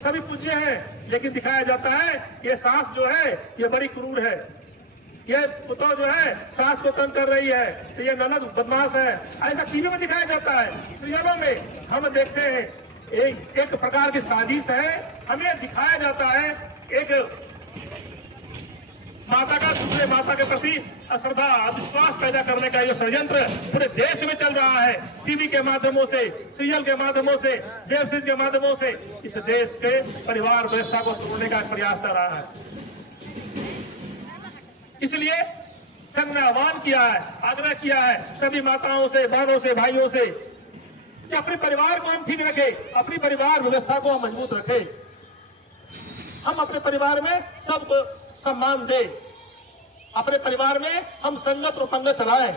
सभी पूज्य हैं, लेकिन दिखाया जाता है ये सास जो है ये बड़ी क्रूर है, ये पुतौ जो है सास को तंग कर रही है, तो ये ननद बदमाश है। ऐसा टीवी में दिखाया जाता है, सीरियलों में हम देखते हैं। एक प्रकार की साजिश है, हमें दिखाया जाता है एक माता का दूसरे माता के प्रति अश्रद्धा अविश्वास पैदा करने का ये षड्यंत्र पूरे देश में चल रहा है। टीवी के माध्यमों से, सीरियल के माध्यमों से, वेब सीरीज के माध्यमों से इस देश के परिवार व्यवस्था को तोड़ने का प्रयास चल रहा है। इसलिए संघ ने आह्वान किया है, आग्रह किया है सभी माताओं से, बहनों से, भाइयों से कि अपने परिवार को हम ठीक रखें, अपनी परिवार व्यवस्था को हम मजबूत रखें। हम अपने परिवार में सबको सम्मान दे, अपने परिवार में हम संगत और पंगत चलाएं।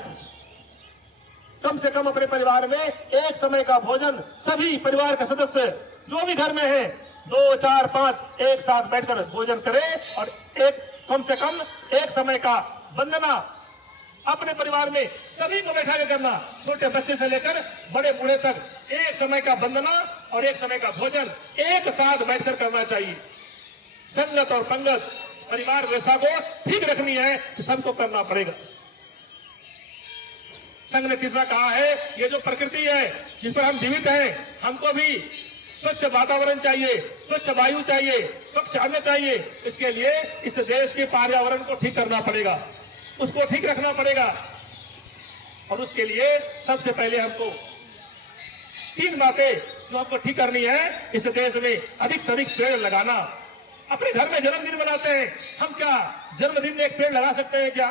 कम से कम अपने परिवार में एक समय का भोजन सभी परिवार के सदस्य जो भी घर में है 2, 4, 5 एक साथ बैठकर भोजन करें और कम से कम एक समय का वंदना अपने परिवार में सभी को बैठा के करना, छोटे बच्चे से लेकर बड़े बूढ़े तक एक समय का वंदना और एक समय का भोजन एक साथ बैठकर करना चाहिए। संगत और पंगत परिवार व्यवस्था को ठीक रखनी है तो सबको करना पड़ेगा। संघ ने तीसरा कहा है, ये जो प्रकृति है जिस पर हम जीवित हैं, हमको भी स्वच्छ वातावरण चाहिए, स्वच्छ वायु चाहिए, स्वच्छ अन्न चाहिए। इसके लिए इस देश के पर्यावरण को ठीक करना पड़ेगा, उसको ठीक रखना पड़ेगा। और उसके लिए सबसे पहले हमको 3 बातें जो हमको ठीक करनी है। इस देश में अधिक से अधिक पेड़ लगाना। अपने घर में जन्मदिन मनाते हैं, हम क्या जन्मदिन में एक पेड़ लगा सकते हैं क्या?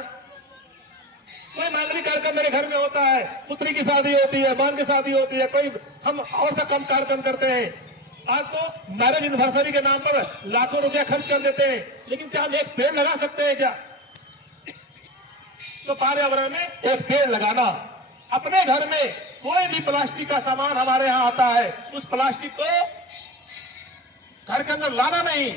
कोई मांगलिक कार्यक्रम मेरे घर में होता है, पुत्री की शादी होती है, बहन की शादी होती है, कोई हम और सा कम कार्यक्रम करते हैं। आज तो मैरिज एनिवर्सरी के नाम पर लाखों रुपया खर्च कर देते हैं, लेकिन क्या हम एक पेड़ लगा सकते हैं क्या? तो पर्यावरण में एक पेड़ लगाना। अपने घर में कोई भी प्लास्टिक का सामान हमारे यहाँ आता है, उस प्लास्टिक को घर के अंदर लाना नहीं,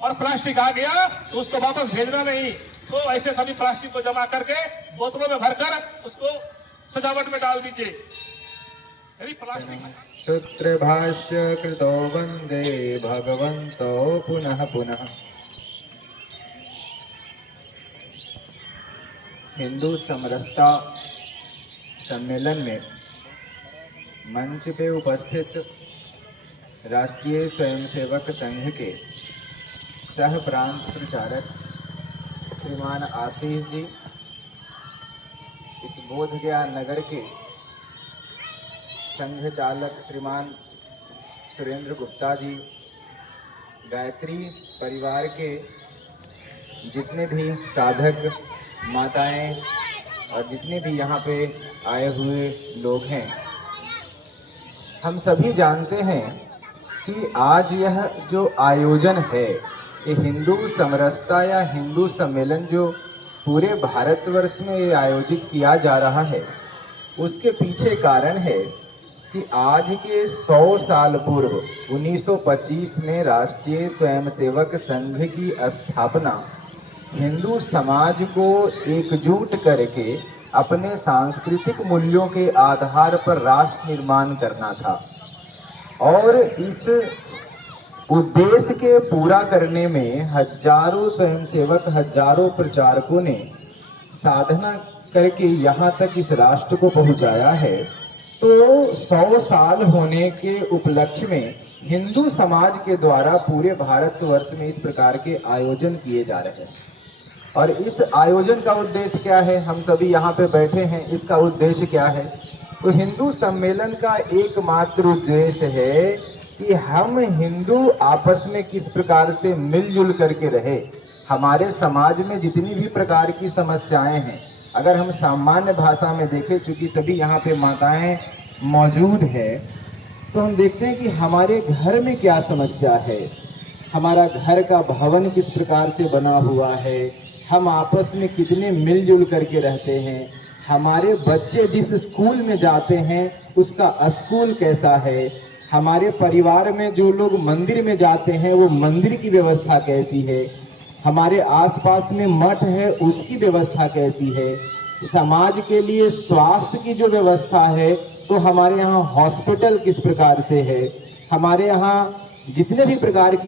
और प्लास्टिक आ गया तो उसको वापस भेजना नहीं। तो ऐसे सभी प्लास्टिक को जमा करके बोतलों में भरकर उसको सजावट में डाल दीजिए। यदि प्लास्टिक सूत्र भाष्य कृतो वंदे भगवंतो पुनः पुनः। हिंदू समरसता सम्मेलन में मंच पे उपस्थित राष्ट्रीय स्वयंसेवक संघ के सह प्रांत प्रचारक श्रीमान आशीष जी, इस बोधगया नगर के संघ चालक श्रीमान सुरेंद्र गुप्ता जी, गायत्री परिवार के जितने भी साधक माताएं और जितने भी यहाँ पे आए हुए लोग हैं, हम सभी जानते हैं कि आज यह जो आयोजन है, ये हिंदू समरसता या हिंदू सम्मेलन जो पूरे भारतवर्ष में ये आयोजित किया जा रहा है, उसके पीछे कारण है कि आज के 100 साल पूर्व 1925 में राष्ट्रीय स्वयंसेवक संघ की स्थापना हिंदू समाज को एकजुट करके अपने सांस्कृतिक मूल्यों के आधार पर राष्ट्र निर्माण करना था। और इस उद्देश्य के पूरा करने में हजारों स्वयंसेवक, हजारों प्रचारकों ने साधना करके यहाँ तक इस राष्ट्र को पहुँचाया है। तो 100 साल होने के उपलक्ष्य में हिंदू समाज के द्वारा पूरे भारतवर्ष में इस प्रकार के आयोजन किए जा रहे हैं। और इस आयोजन का उद्देश्य क्या है? हम सभी यहाँ पे बैठे हैं, इसका उद्देश्य क्या है? तो हिंदू सम्मेलन का एकमात्र उद्देश्य है कि हम हिंदू आपस में किस प्रकार से मिलजुल करके रहे। हमारे समाज में जितनी भी प्रकार की समस्याएं हैं, अगर हम सामान्य भाषा में देखें, चूंकि सभी यहाँ पे माताएं मौजूद है, तो हम देखते हैं कि हमारे घर में क्या समस्या है, हमारा घर का भवन किस प्रकार से बना हुआ है, हम आपस में कितने मिलजुल करके रहते हैं, हमारे बच्चे जिस स्कूल में जाते हैं उसका स्कूल कैसा है, हमारे परिवार में जो लोग मंदिर में जाते हैं वो मंदिर की व्यवस्था कैसी है, हमारे आसपास में मठ है उसकी व्यवस्था कैसी है, समाज के लिए स्वास्थ्य की जो व्यवस्था है तो हमारे यहाँ हॉस्पिटल किस प्रकार से है, हमारे यहाँ जितने भी प्रकार की